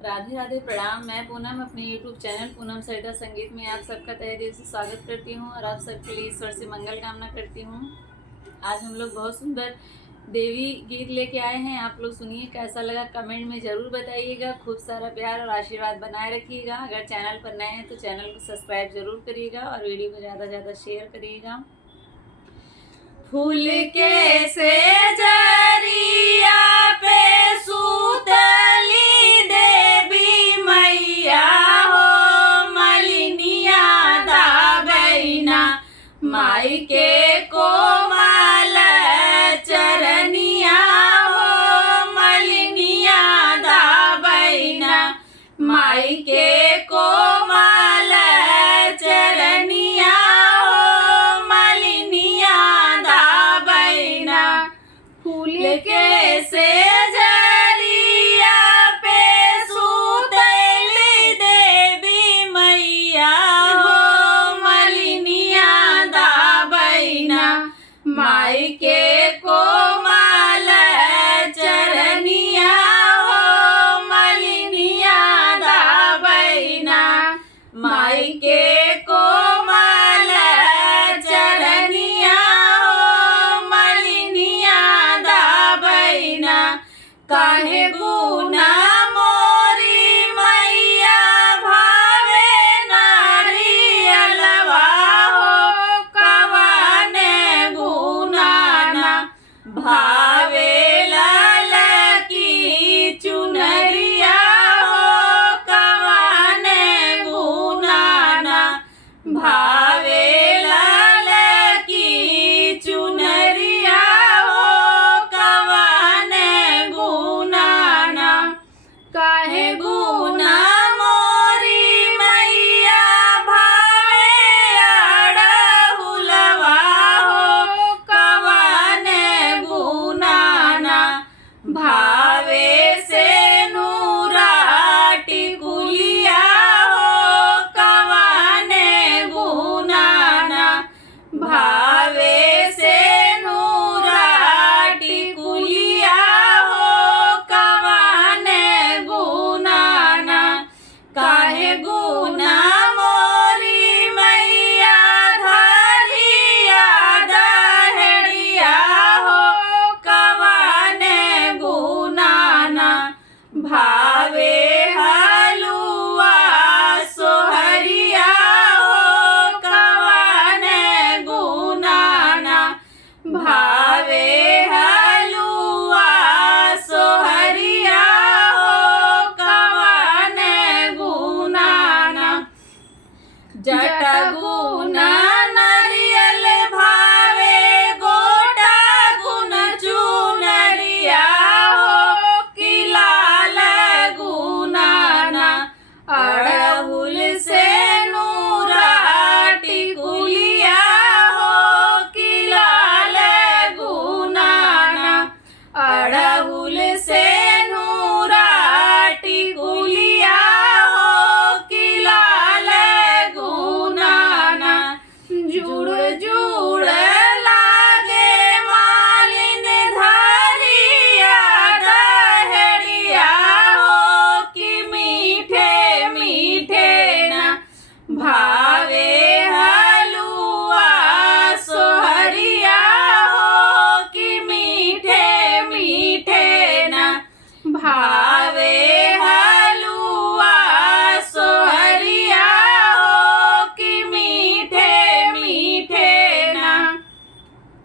राधे राधे, प्रणाम। मैं पूनम अपने YouTube चैनल पूनम सरिता संगीत में आप सबका तहे दिल से स्वागत करती हूँ और आप सबके लिए ईश्वर से मंगल कामना करती हूँ। आज हम लोग बहुत सुंदर देवी गीत लेके आए हैं। आप लोग सुनिए, कैसा लगा कमेंट में ज़रूर बताइएगा। खूब सारा प्यार और आशीर्वाद बनाए रखिएगा। अगर चैनल पर नए हैं तो चैनल को सब्सक्राइब जरूर करिएगा और वीडियो को ज़्यादा से ज़्यादा शेयर करिएगा। फूल के से जरिया पे सूतली देवी मैया हो, मलिनिया दाबैना माई के कोमल चरनिया हो, मलिनिया दाबैना माई के कोमल चरनिया हो, मलिनिया दाबैना। फूल के से जरिया पे सूतली देवी मैया हो, मलिनिया दाबैना माई के कोमल चरनिया हो, मलिनिया दाबैना माई के कोमल चरनिया हो, मलिनिया दाबैना। काहे गुना मोरी मैया भावे नारियलवा हो, कवाने गुना ना भावे लाल की चुनरिया हो, कवाने गुना ना भावे लाल की चुनरिया हो, कवाने गुना ना। काहे गुना मोरी मैया भावे अड़हुलवा हो, कवाने गुना ना भावे से नूरा टिकुलिया हो, कवाने गुना ना भावे से नूरा टिकुलिया हो, कवाने गुना ना। काहे गुना मोरी मैया धरिया दहड़िया हो, कवाने गुना ना भा